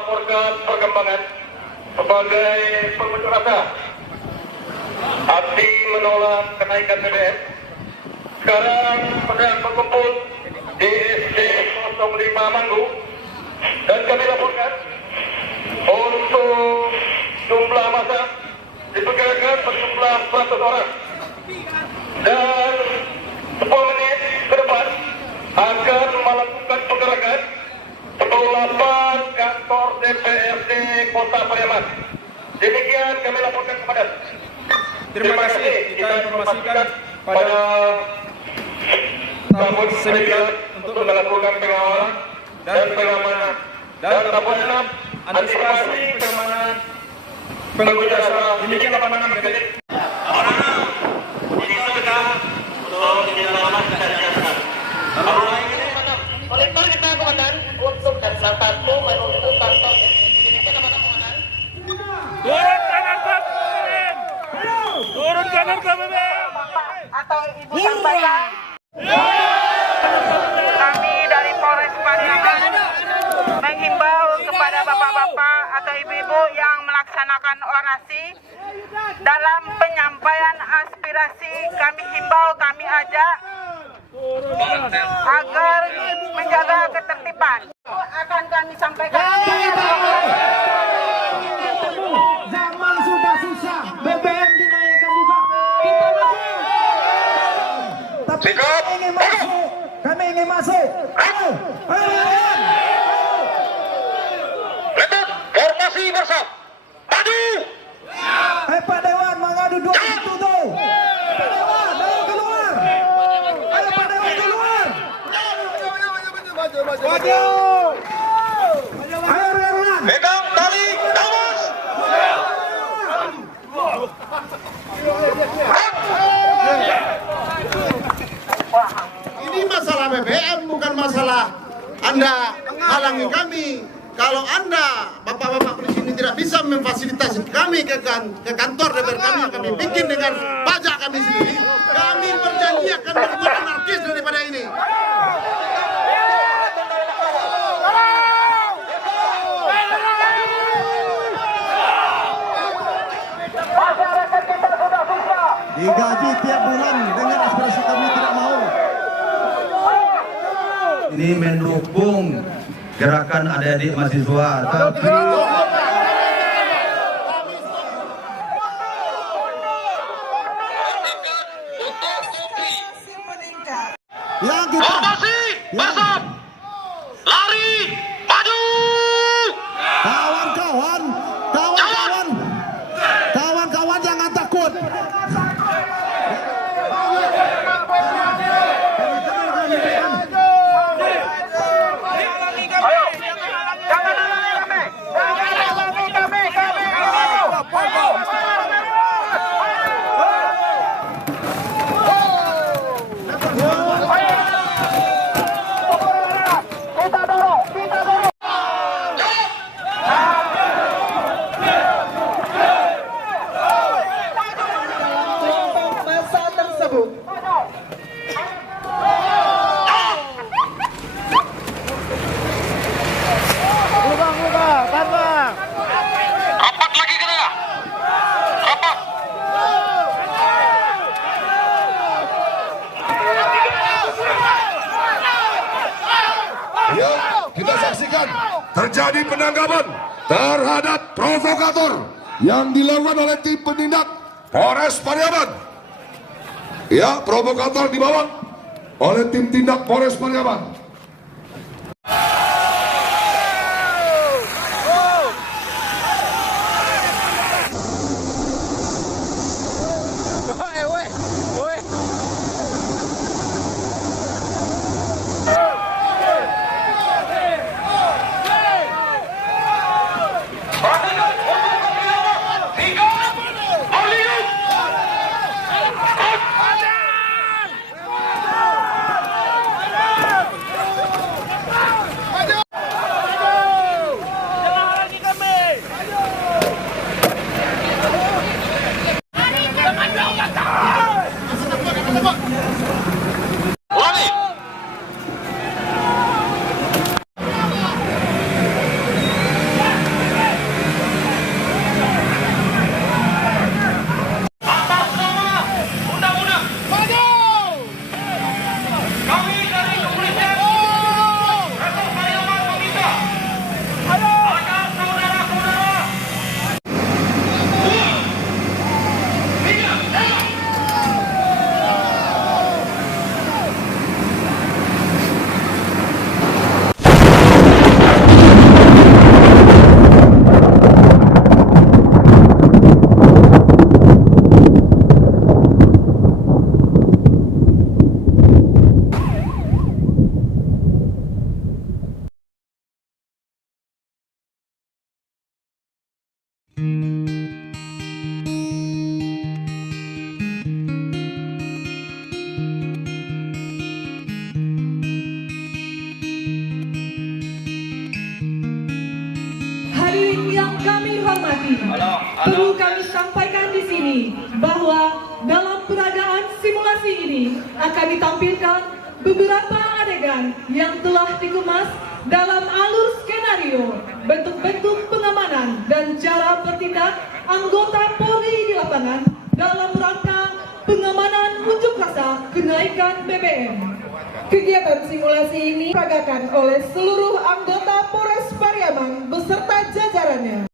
melaporkan perkembangan sebagai pengunjuk rasa aksi menolak kenaikan BBM. Sekarang sedang berkumpul di SD 05 Manggu dan kami laporkan untuk jumlah massa diperkirakan berjumlah 100 orang dan 10 menit ke depan akan melakukan pergerakan 8 kantor DPRD Kota Pariaman. Demikian kami laporkan kepada. Terima kasih. Kita informasikan pada tahun 9 untuk melakukan pengawalan dan pengamanan dan tahun 6 antisipasi pengamanan pengunjuk rasa. Demikian laporan kami. Oleh kita komandan untuk dan salah satu menuju kantor komandan. Turun kanan BBM. Atau ibu sampaikan. Kami dari Polres Pariaman menghimbau kepada bapak-bapak atau ibu-ibu yang melaksanakan orasi dalam penyampaian aspirasi. Kami himbau, kami ajak agar menjaga ketertiban. Akan kami sampaikan. Zaman sudah susah, BBM dinaikkan juga. Kita maju. Tapi kami ingin masuk. Ayo, Letak formasi bersama. Maju. Pak Dewan mengadu dua itu tuh. Pak Dewan, ayo keluar. Ayo Pak Dewan keluar. Maju. Ayo Dewan. Pegang tali tawas. Ini masalah BBM, bukan masalah Anda halangi kami. Kalau Anda, bapak-bapak di sini tidak bisa memfasilitasi kami ke kantor DPR kami yang kami bikin dengan pajak kami sendiri, kami berjanji akan berbuat anarkis daripada ini. Digaji tiap bulan dengan aspirasi kami tidak mau. Ini mendukung gerakan adik-adik mahasiswa. Tapi yang kita Formasi bersama. Lari. Maju. kawan-kawan jangan takut. Rapat lagi kena. Rapat. Ya, kita saksikan terjadi penangkapan terhadap provokator yang dilakukan oleh tim penindak Polres Pariaman. Ya, provokator dibawa oleh tim tindak Polres Pariaman. Hadirin yang kami hormati, perlu kami sampaikan di sini bahwa dalam peragaan simulasi ini akan ditampilkan beberapa adegan yang telah dikemas dalam alur skenario, bentuk-bentuk pengamanan dan cara bertindak anggota Polri di lapangan dalam rangka pengamanan unjuk rasa kenaikan BBM. Kegiatan simulasi ini diperagakan oleh seluruh anggota Polres Pariaman beserta jajarannya.